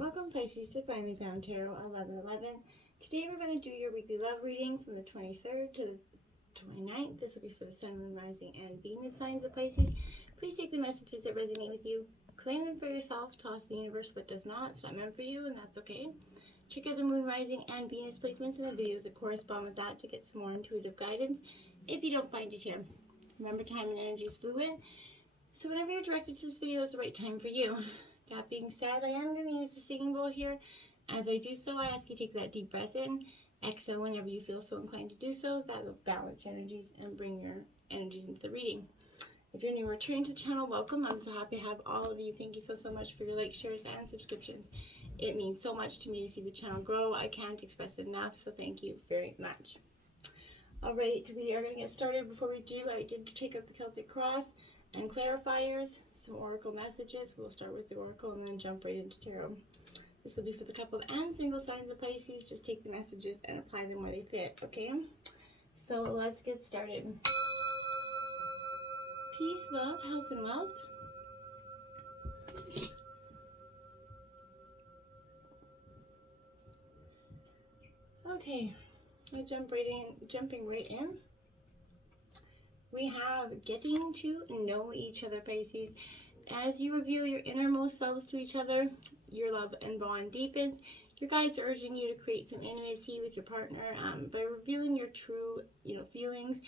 Welcome Pisces to Finally Found Tarot 1111. Today we're going to do your weekly love reading from the 23rd to the 29th. This will be for the Sun, Moon, Rising, and Venus signs of Pisces. Please take the messages that resonate with you, claim them for yourself, toss the universe what does not. It's not meant for you, and that's okay. Check out the Moon, Rising, and Venus placements in the videos that correspond with that to get some more intuitive guidance if you don't find it here. Remember, time and energy is fluid, so whenever you're directed to this video is the right time for you. That being said, I am going to use the singing bowl here. As I do so, I ask you to take that deep breath in, exhale whenever you feel so inclined to do so. That will balance energies and bring your energies into the reading. If you're new or returning to the channel, welcome. I'm so happy to have all of you. Thank you so much for your likes, shares, and subscriptions. It means so much to me to see the channel grow. I can't express it enough, so thank you very much. All right, we are going to get started. Before we do, I did take up the Celtic cross and clarifiers, some oracle messages. We'll start with the oracle and then jump right into tarot. This will be for the couple and single signs of Pisces. Just take the messages and apply them where they fit, okay? So let's get started. Peace, love, health, and wealth. Okay, let's jumping right in. We have getting to know each other, Pisces. As you reveal your innermost selves to each other, your love and bond deepens. Your guides are urging you to create some intimacy with your partner by revealing your true, feelings,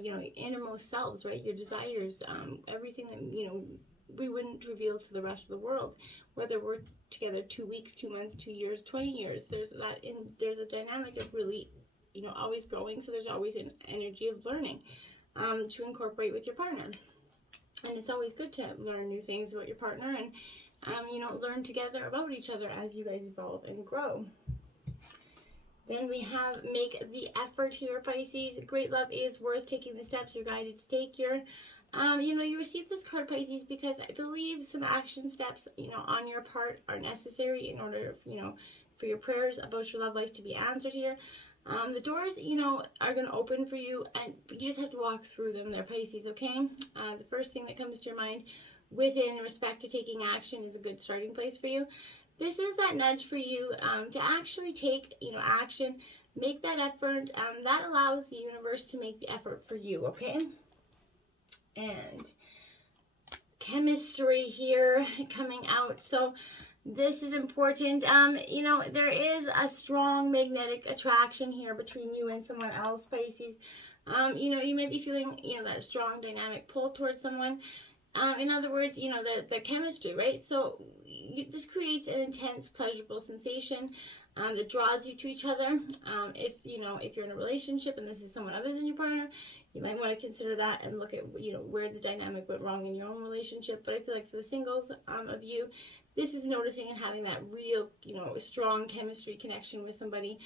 your innermost selves, right? Your desires, everything that, we wouldn't reveal to the rest of the world. Whether we're together 2 weeks, 2 months, 2 years, 20 years, there's a dynamic of really, always growing. So there's always an energy of learning to incorporate with your partner. And it's always good to learn new things about your partner and, learn together about each other as you guys evolve and grow. Then we have make the effort here, Pisces. Great love is worth taking the steps you're guided to take here. You received this card, Pisces, because I believe some action steps, on your part are necessary in order, for your prayers about your love life to be answered here. The doors, are going to open for you, and you just have to walk through them there, Pisces, okay? The first thing that comes to your mind within respect to taking action is a good starting place for you. This is that nudge for you to actually take, action, make that effort. That allows the universe to make the effort for you, okay? And chemistry here coming out. So this is important. There is a strong magnetic attraction here between you and someone else, Pisces. You may be feeling, that strong dynamic pull towards someone. In other words, the chemistry, right? So this creates an intense, pleasurable sensation that draws you to each other. If you're in a relationship and this is someone other than your partner, you might want to consider that and look at, where the dynamic went wrong in your own relationship. But I feel like for the singles of you, this is noticing and having that real, strong chemistry connection with somebody.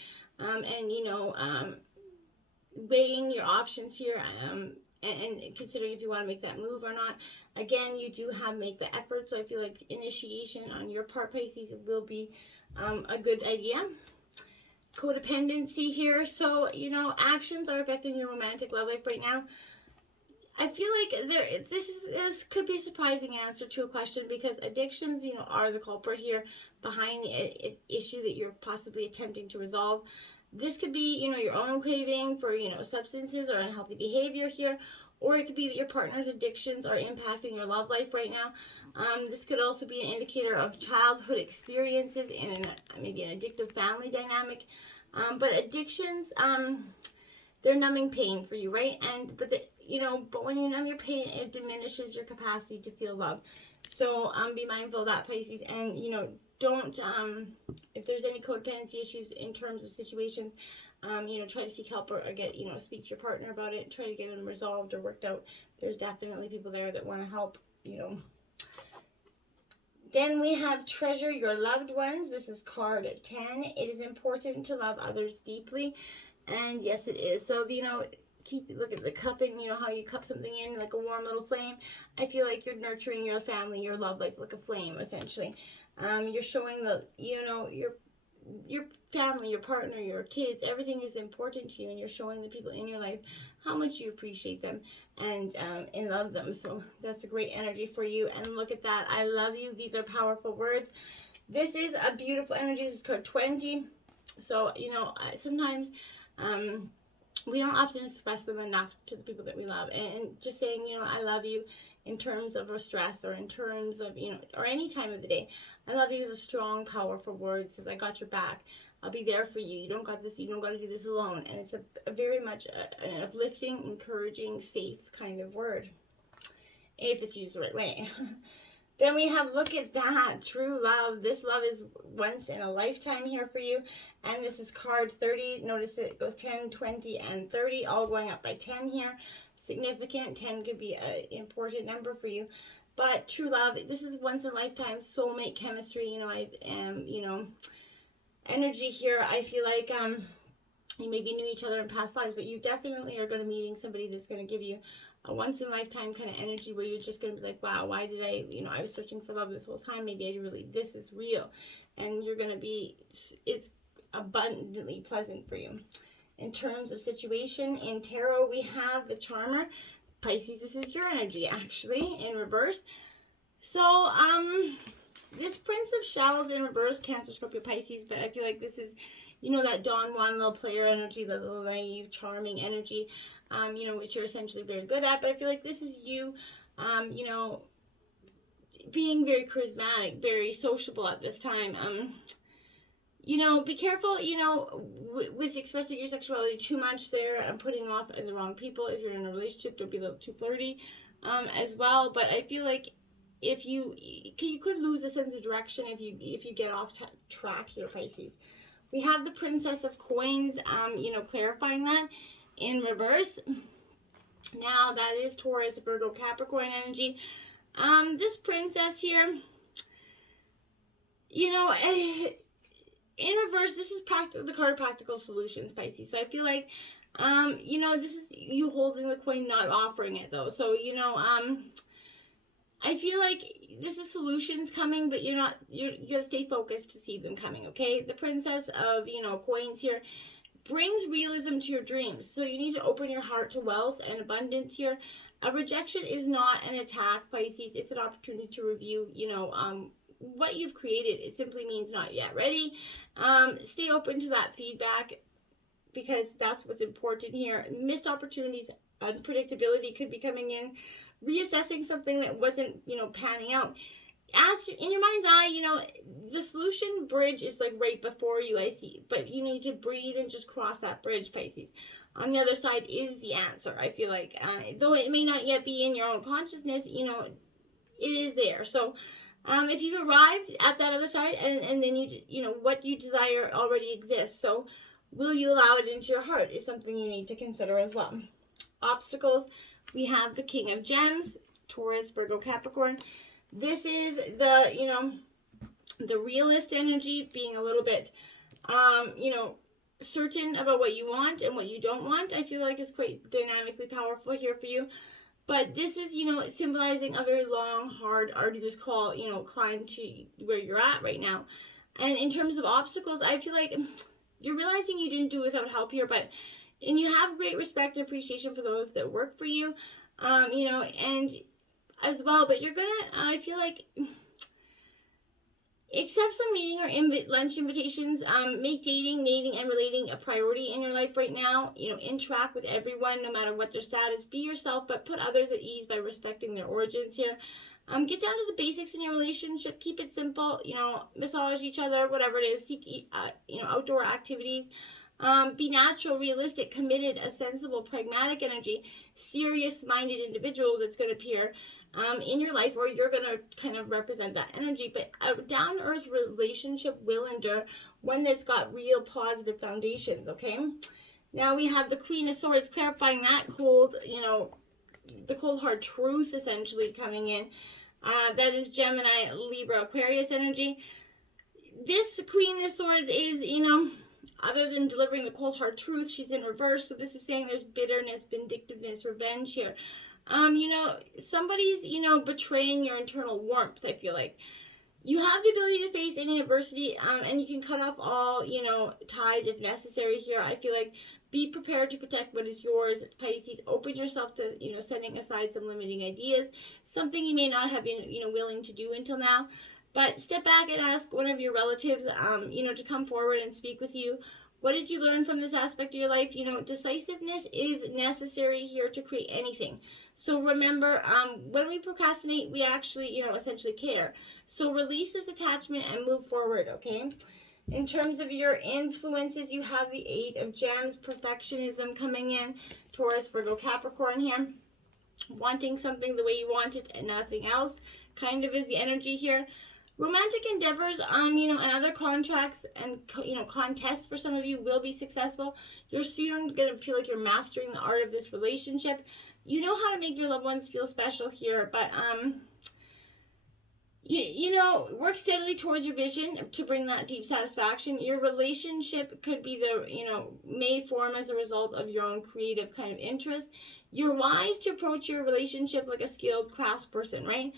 Weighing your options here. And considering if you want to make that move or not. Again, you do make the effort, so I feel like initiation on your part, Pisces, will be a good idea. Codependency here, so actions are affecting your romantic love life right now. I feel like this could be a surprising answer to a question, because addictions, are the culprit here behind the issue that you're possibly attempting to resolve. This could be, your own craving for, substances or unhealthy behavior here, or it could be that your partner's addictions are impacting your love life right now. This could also be an indicator of childhood experiences in maybe an addictive family dynamic. But addictions, they're numbing pain for you, right? But when you numb your pain, it diminishes your capacity to feel love. So be mindful of that, Pisces, and don't, if there's any codependency issues in terms of situations, try to seek help or get, speak to your partner about it, try to get them resolved or worked out. There's definitely people there that want to help, Then we have treasure your loved ones. This is card 10. It is important to love others deeply. And yes, it is. So, look at the cupping, how you cup something in like a warm little flame. I feel like you're nurturing your family, your love life like a flame, essentially. You're showing your family, your partner, your kids, everything is important to you, and you're showing the people in your life how much you appreciate them and love them. So that's a great energy for you. And look at that. I love you. These are powerful words. This is a beautiful energy. This is card 20. So, you know, sometimes we don't often express them enough to the people that we love. And just saying, you know, I love you in terms of a stress or in terms of, you know, or any time of the day. I love you is a strong, powerful word. It says, I got your back. I'll be there for you. You don't got this. You don't got to do this alone. And it's a very much an uplifting, encouraging, safe kind of word, if it's used the right way. Then we have, look at that, true love. This love is once in a lifetime here for you. And this is card 30. Notice that it goes 10, 20, and 30, all going up by 10 here. Significant. 10 could be an important number for you. But true love, this is once in a lifetime soulmate chemistry. You know, I am, you know, energy here. I feel like you maybe knew each other in past lives, but you definitely are going to be meeting somebody that's going to give you a once-in-a-lifetime kind of energy where you're just going to be like, wow, why did I, you know, I was searching for love this whole time. Maybe I really, this is real. And you're going to be, it's abundantly pleasant for you. In terms of situation, in tarot, we have the Charmer. Pisces, this is your energy, actually, in reverse. So, this Prince of Shells in reverse, Cancer, Scorpio, Pisces, but I feel like this is, you know, that Don Juan little player energy, the little naive, charming energy, you know, which you're essentially very good at. But I feel like this is you, you know, being very charismatic, very sociable at this time. You know, be careful, you know, with expressing your sexuality too much there and putting off the wrong people. If you're in a relationship, don't be a little too flirty as well. But I feel like if you could lose a sense of direction if you get off track here, Pisces. We have the Princess of Coins, you know, clarifying that in reverse. Now that is Taurus, Virgo, Capricorn energy. This princess here, you know, in reverse, this is the card Practical Solutions, Pisces. So I feel like, you know, this is you holding the coin, not offering it though. So, you know, I feel like this is solutions coming, but you gotta stay focused to see them coming, okay? The Princess of, you know, Coins here brings realism to your dreams. So you need to open your heart to wealth and abundance here. A rejection is not an attack, Pisces. It's an opportunity to review, you know, what you've created. It simply means not yet ready. Stay open to that feedback because that's what's important here. Missed opportunities, unpredictability could be coming in. Reassessing something that wasn't, you know, panning out. Ask in your mind's eye, you know, the solution bridge is like right before you, I see, but you need to breathe and just cross that bridge, Pisces. On the other side is the answer. I feel like, though it may not yet be in your own consciousness, you know, it is there. So, if you've arrived at that other side and then you know, what you desire already exists. So, will you allow it into your heart is something you need to consider as well. Obstacles. We have the King of Gems, Taurus, Virgo, Capricorn. This is the, you know, the realist energy, being a little bit, you know, certain about what you want and what you don't want. I feel like is quite dynamically powerful here for you. But this is, you know, symbolizing a very long, hard, arduous call, you know, climb to where you're at right now. And in terms of obstacles, I feel like you're realizing you didn't do without help here, and you have great respect and appreciation for those that work for you, you know, and as well, but you're gonna, I feel like, accept some meeting or lunch invitations. Make dating, mating, and relating a priority in your life right now. You know, interact with everyone, no matter what their status. Be yourself, but put others at ease by respecting their origins here. Get down to the basics in your relationship. Keep it simple. You know, massage each other, whatever it is. Seek, you know, outdoor activities. Be natural, realistic, committed, a sensible, pragmatic energy, serious-minded individual that's going to appear in your life, or you're going to kind of represent that energy. But a down-to-earth relationship will endure, one that's got real positive foundations, okay? Now we have the Queen of Swords, clarifying that cold, you know, the cold hard truth essentially coming in. That is Gemini, Libra, Aquarius energy. This Queen of Swords is, you know, other than delivering the cold hard truth, she's in reverse. So this is saying there's bitterness, vindictiveness, revenge here. You know, somebody's, you know, betraying your internal warmth, I feel like. You have the ability to face any adversity, and you can cut off all, ties if necessary here. I feel like be prepared to protect what is yours, Pisces. Open yourself to, setting aside some limiting ideas, something you may not have been, willing to do until now. But step back and ask one of your relatives, to come forward and speak with you. What did you learn from this aspect of your life? Decisiveness is necessary here to create anything. So remember, when we procrastinate, we actually, essentially care. So release this attachment and move forward, okay? In terms of your influences, you have the 8 of Gems, perfectionism coming in, Taurus, Virgo, Capricorn here. Wanting something the way you want it and nothing else kind of is the energy here. Romantic endeavors, and other contracts and, contests for some of you will be successful. You're soon going to feel like you're mastering the art of this relationship. You know how to make your loved ones feel special here, but, work steadily towards your vision to bring that deep satisfaction. Your relationship could be may form as a result of your own creative kind of interest. You're wise to approach your relationship like a skilled craftsperson, right?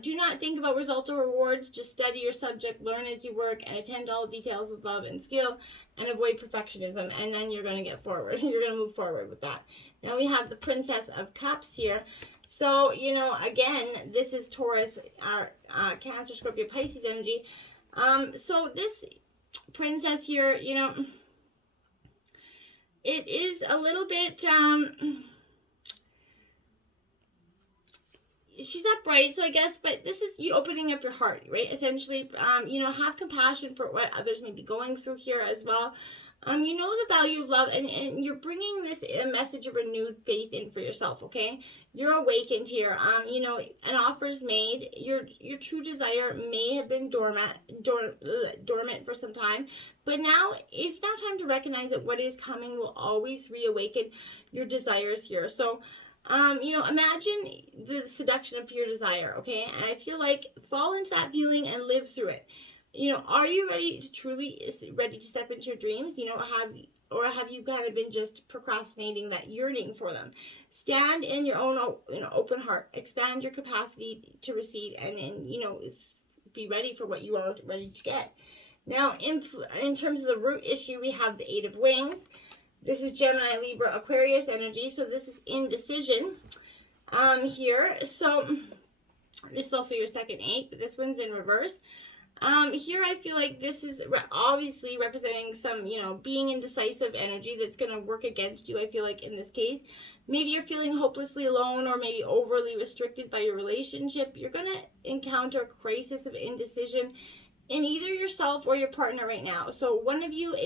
Do not think about results or rewards. Just study your subject, learn as you work, and attend to all details with love and skill, and avoid perfectionism. And then you're going to get forward. You're going to move forward with that. Now we have the Princess of Cups here. So, again, this is Taurus, our Cancer, Scorpio, Pisces energy. So this princess here, it is a little bit... she's upright, so I guess, but this is you opening up your heart, right? Essentially, have compassion for what others may be going through here as well. You know the value of love, and you're bringing this a message of renewed faith in for yourself, okay? You're awakened here. An offer's made. Your true desire may have been dormant for some time, but now it's now time to recognize that what is coming will always reawaken your desires here. So, imagine the seduction of pure desire, okay? And I feel like fall into that feeling and live through it. Are you ready to step into your dreams? Have you kind of been just procrastinating that yearning for them? Stand in your own, open heart. Expand your capacity to receive, and be ready for what you are ready to get. Now, in terms of the root issue, we have the 8 of Wings. This is Gemini, Libra, Aquarius energy. So this is indecision here. So this is also your second 8, but this one's in reverse. Here I feel like this is obviously representing some, being indecisive energy that's going to work against you, I feel like, in this case. Maybe you're feeling hopelessly alone or maybe overly restricted by your relationship. You're going to encounter a crisis of indecision in either yourself or your partner right now. So one of you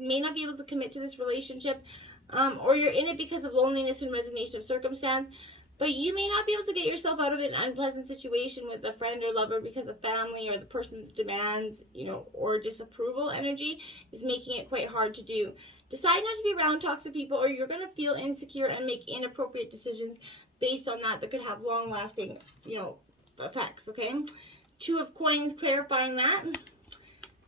may not be able to commit to this relationship, or you're in it because of loneliness and resignation of circumstance. But you may not be able to get yourself out of an unpleasant situation with a friend or lover because of family or the person's demands, or disapproval energy is making it quite hard to do. Decide not to be around toxic people, or you're going to feel insecure and make inappropriate decisions based on that could have long-lasting, effects, okay? 2 of Coins clarifying that.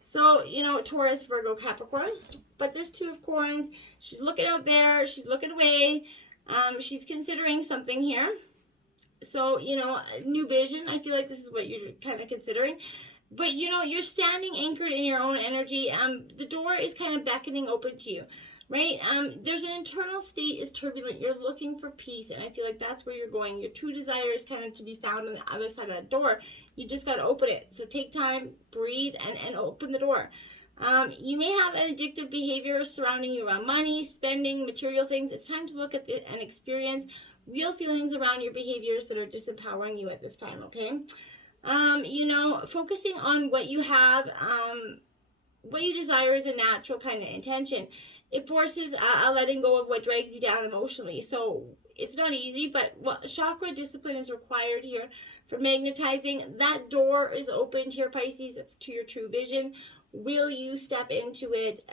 So, Taurus, Virgo, Capricorn. But this 2 of Coins, she's looking out there, she's looking away. She's considering something here. So, new vision. I feel like this is what you're kind of considering. But, you're standing anchored in your own energy. The door is kind of beckoning open to you, right? There's an internal state is turbulent. You're looking for peace, and I feel like that's where you're going. Your true desire is kind of to be found on the other side of that door. You just got to open it. So take time, breathe, and open the door. You may have an addictive behavior surrounding you around money, spending, material things. It's time to look at and experience real feelings around your behaviors that are disempowering you at this time, okay? Focusing on what you have, what you desire is a natural kind of intention. It forces a letting go of what drags you down emotionally. So it's not easy, but what chakra discipline is required here for magnetizing. That door is opened here, Pisces, to your true vision. Will you step into it,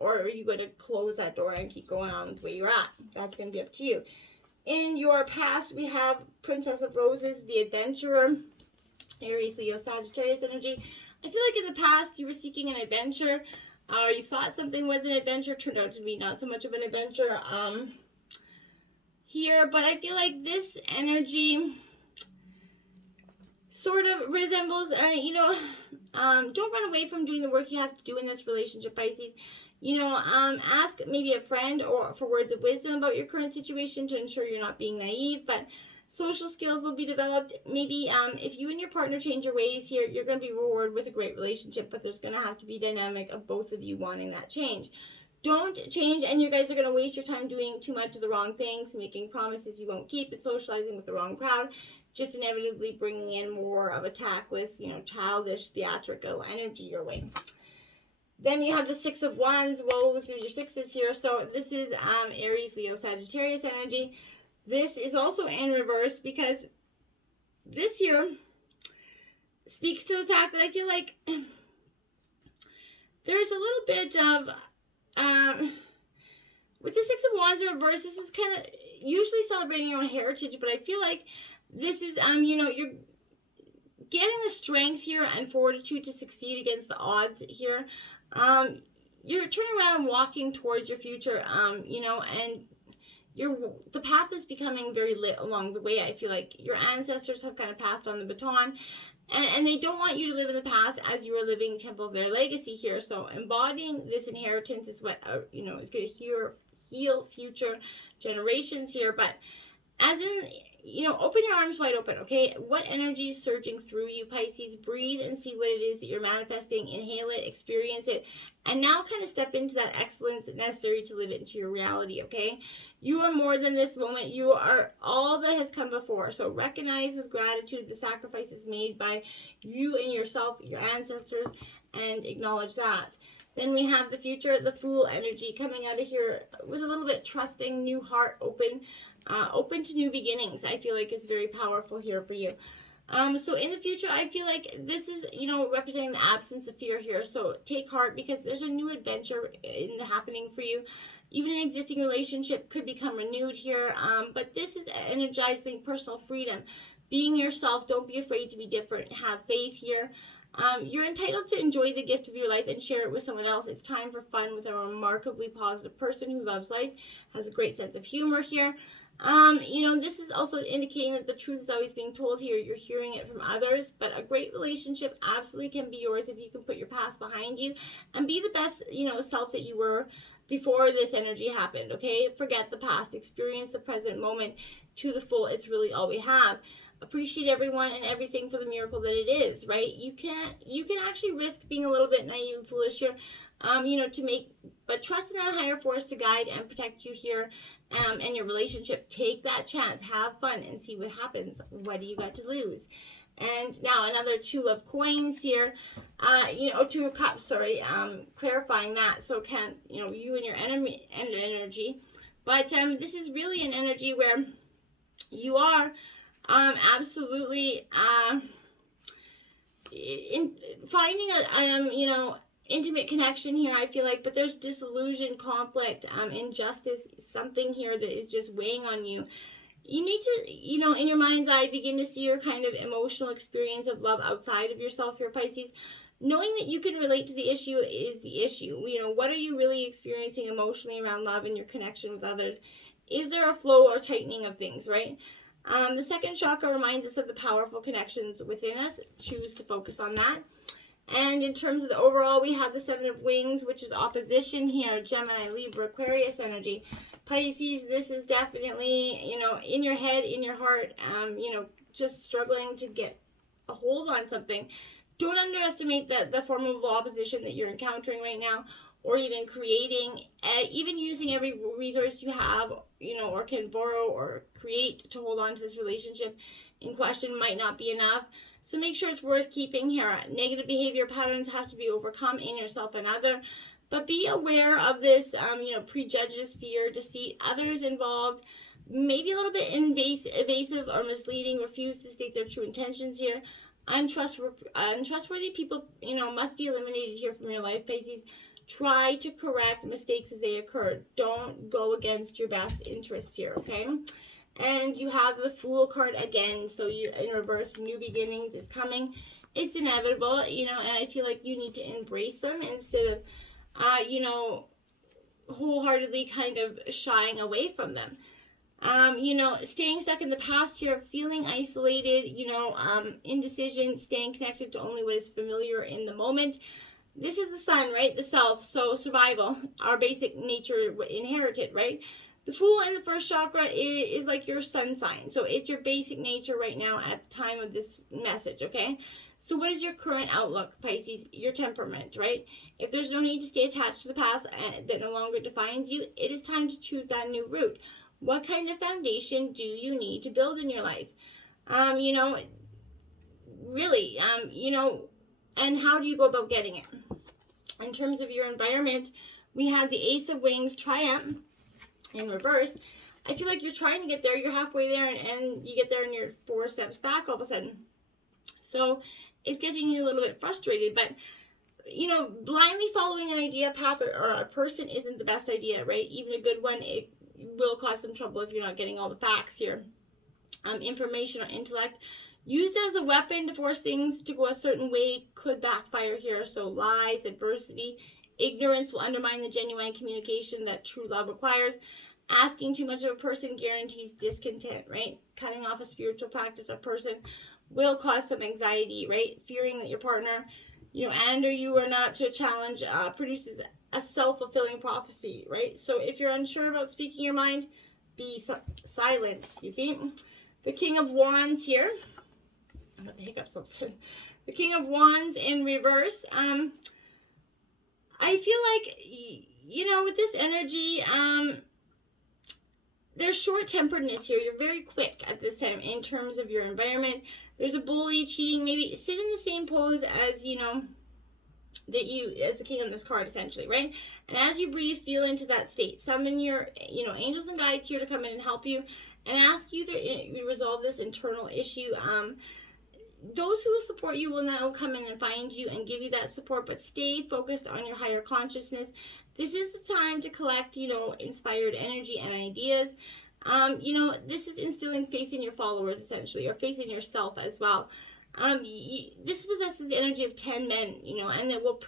or are you going to close that door and keep going on with where you're at? That's going to be up to you. In your past, we have Princess of Roses, the Adventurer, Aries, Leo, Sagittarius energy. I feel like in the past you were seeking an adventure, or you thought something was an adventure, turned out to be not so much of an adventure here. But I feel like this energy, sort of resembles, don't run away from doing the work you have to do in this relationship, Pisces. Ask maybe a friend or for words of wisdom about your current situation to ensure you're not being naive, but social skills will be developed. Maybe if you and your partner change your ways here, you're going to be rewarded with a great relationship, but there's going to have to be dynamic of both of you wanting that change. Don't change, and you guys are going to waste your time doing too much of the wrong things, making promises you won't keep, and socializing with the wrong crowd, just inevitably bringing in more of a tactless, childish, theatrical energy your way. Then you have the Six of Wands. Well, this is your sixes here. So this is Aries, Leo, Sagittarius energy. This is also in reverse because this here speaks to the fact that I feel like there's a little bit of, with the Six of Wands in reverse, this is kind of usually celebrating your own heritage, but I feel like this is, you're getting the strength here and fortitude to succeed against the odds here. You're turning around and walking towards your future, and the path is becoming very lit along the way. I feel like your ancestors have kind of passed on the baton, and they don't want you to live in the past as you are living Temple of their legacy here. So embodying this inheritance is what, is going to heal future generations here. But as in, open your arms wide open, okay? What energy is surging through you, Pisces? Breathe and see what it is that you're manifesting. Inhale it, experience it, and now kind of step into that excellence necessary to live it into your reality, okay? You are more than this moment. You are all that has come before. So recognize with gratitude the sacrifices made by you and yourself, your ancestors, and acknowledge that. Then we have the future, the Fool energy coming out of here with a little bit trusting, new heart, open to new beginnings. I feel like is very powerful here for you. So in the future, I feel like this is, representing the absence of fear here. So take heart because there's a new adventure in the happening for you. Even an existing relationship could become renewed here. But this is energizing personal freedom. Being yourself. Don't be afraid to be different. Have faith here. You're entitled to enjoy the gift of your life and share it with someone else. It's time for fun with a remarkably positive person who loves life, has a great sense of humor here. This is also indicating that the truth is always being told here. You're hearing it from others, but a great relationship absolutely can be yours if you can put your past behind you and be the best, self that you were before this energy happened, okay? Forget the past. Experience the present moment to the full. It's really all we have. Appreciate everyone and everything for the miracle that it is, right? You can actually risk being a little bit naive and foolish here, but trust in that higher force to guide and protect you here, and your relationship. Take that chance, have fun, and see what happens. What do you got to lose? And now another Two of Coins here, Two of Cups, sorry, clarifying that. So you and your energy, but this is really an energy where you are absolutely in finding a intimate connection here, I feel like, but there's disillusion, conflict, injustice, something here that is just weighing on you. You need to, in your mind's eye, begin to see your kind of emotional experience of love outside of yourself here, Pisces. Knowing that you can relate to the issue is the issue. What are you really experiencing emotionally around love and your connection with others? Is there a flow or tightening of things, right? The second chakra reminds us of the powerful connections within us. Choose to focus on that. And in terms of the overall, we have the Seven of Wings, which is opposition here. Gemini, Libra, Aquarius energy. Pisces, this is definitely, in your head, in your heart, just struggling to get a hold on something. Don't underestimate the formidable opposition that you're encountering right now, or even creating, even using every resource you have, or can borrow or create to hold on to this relationship in question might not be enough. So make sure it's worth keeping here. Negative behavior patterns have to be overcome in yourself and other. But be aware of this, prejudice, fear, deceit, others involved, maybe a little bit evasive or misleading, refuse to state their true intentions here. Untrustworthy people, must be eliminated here from your life, Pisces. Try to correct mistakes as they occur. Don't go against your best interests here, okay? And you have the Fool card again. So you, in reverse, new beginnings is coming. It's inevitable, and I feel like you need to embrace them instead of, wholeheartedly kind of shying away from them. You know, staying stuck in the past here, feeling isolated, you know, indecision, staying connected to only what is familiar in the moment. This is the sun, right? The self. So survival, our basic nature inherited, right? The Fool in the first chakra is like your sun sign. So it's your basic nature right now at the time of this message, okay? So what is your current outlook, Pisces? Your temperament, right? If there's no need to stay attached to the past that no longer defines you, it is time to choose that new route. What kind of foundation do you need to build in your life? You know, really, you know, and how do you go about getting it? In terms of your environment, we have the Ace of Wings Triumph in reverse. I feel like you're trying to get there, you're halfway there, and you get there and you're 4 steps back all of a sudden. So it's getting you a little bit frustrated, but you know, blindly following an idea, path, or a person isn't the best idea, right? Even a good one, it will cause some trouble if you're not getting all the facts here. Information or intellect used as a weapon to force things to go a certain way could backfire here. So lies, adversity, ignorance will undermine the genuine communication that true love requires. Asking too much of a person guarantees discontent, right? Cutting off a spiritual practice or person will cause some anxiety, right? Fearing that your partner, you know, and or you are not up to a challenge produces a self-fulfilling prophecy, right? So if you're unsure about speaking your mind, be silent, excuse me. The King of Wands here. I got the hiccups upset. The King of Wands in reverse. I feel like, you know, with this energy, there's short-temperedness here. You're very quick at this time in terms of your environment. There's a bully, cheating, maybe sit in the same pose as, you know, that you, as the king on this card, essentially, right? And as you breathe, feel into that state. Summon your, you know, angels and guides here to come in and help you and ask you to resolve this internal issue. Those who support you will now come in and find you and give you that support, but stay focused on your higher consciousness. This is the time to collect, you know, inspired energy and ideas. You know, this is instilling faith in your followers, essentially, or faith in yourself as well. This possesses the energy of 10 men, you know, and it will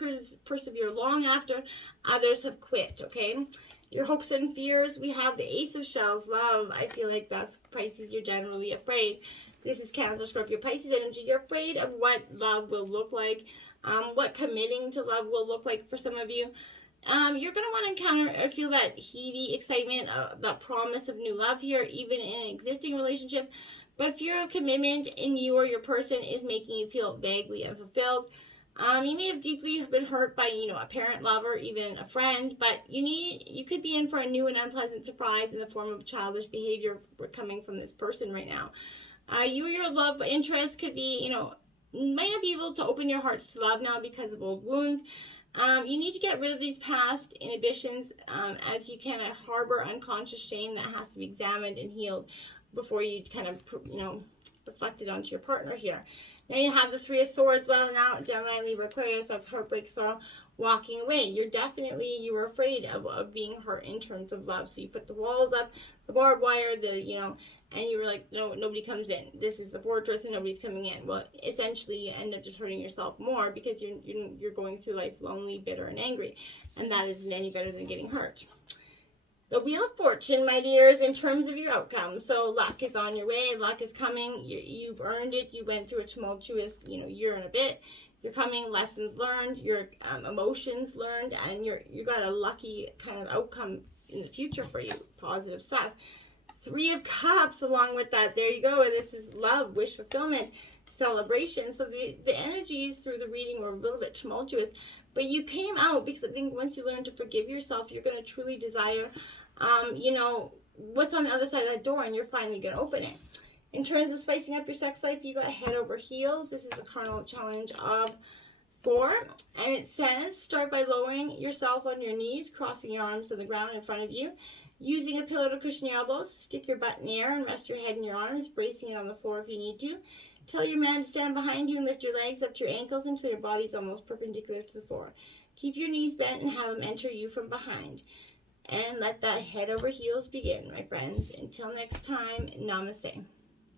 persevere long after others have quit, okay? Your hopes and fears, we have the Ace of Shells, love. I feel like that's Pisces, you're generally afraid. This is Cancer, Scorpio, Pisces energy. You're afraid of what love will look like, what committing to love will look like for some of you. You're going to want to encounter or feel that heady excitement, that promise of new love here, even in an existing relationship. But fear of commitment in you or your person is making you feel vaguely unfulfilled. You may have deeply been hurt by, you know, a parent, lover, even a friend, but you could be in for a new and unpleasant surprise in the form of childish behavior coming from this person right now. You or your love interest could be, you know, might not be able to open your hearts to love now because of old wounds. You need to get rid of these past inhibitions as you can harbor unconscious shame that has to be examined and healed before you kind of, you know, reflect it onto your partner here. Now you have the Three of Swords. Well, now Gemini, Libra, Aquarius, that's heartbreak, sorrow, walking away. You were afraid of being hurt in terms of love. So you put the walls up, the barbed wire, you know, and you were like, no, nobody comes in. This is the fortress and nobody's coming in. Well, essentially you end up just hurting yourself more because you're going through life lonely, bitter, and angry. And that isn't any better than getting hurt. The Wheel of Fortune, my dears, in terms of your outcome. So luck is on your way. Luck is coming. You've earned it. You went through a tumultuous, you know, year and a bit. You're coming, lessons learned, your emotions learned, and you got a lucky kind of outcome in the future for you. Positive stuff. Three of Cups along with that. There you go. This is love, wish fulfillment, celebration. So the energies through the reading were a little bit tumultuous, but you came out because I think once you learn to forgive yourself, you're going to truly desire, you know, what's on the other side of that door, and you're finally going to open it. In terms of spicing up your sex life, you got head over heels. This is the carnal challenge of 4. And it says, start by lowering yourself on your knees, crossing your arms to the ground in front of you. Using a pillow to cushion your elbows, stick your butt in the air and rest your head in your arms, bracing it on the floor if you need to. Tell your man to stand behind you and lift your legs up to your ankles until your body's almost perpendicular to the floor. Keep your knees bent and have him enter you from behind. And let that head over heels begin, my friends. Until next time, namaste.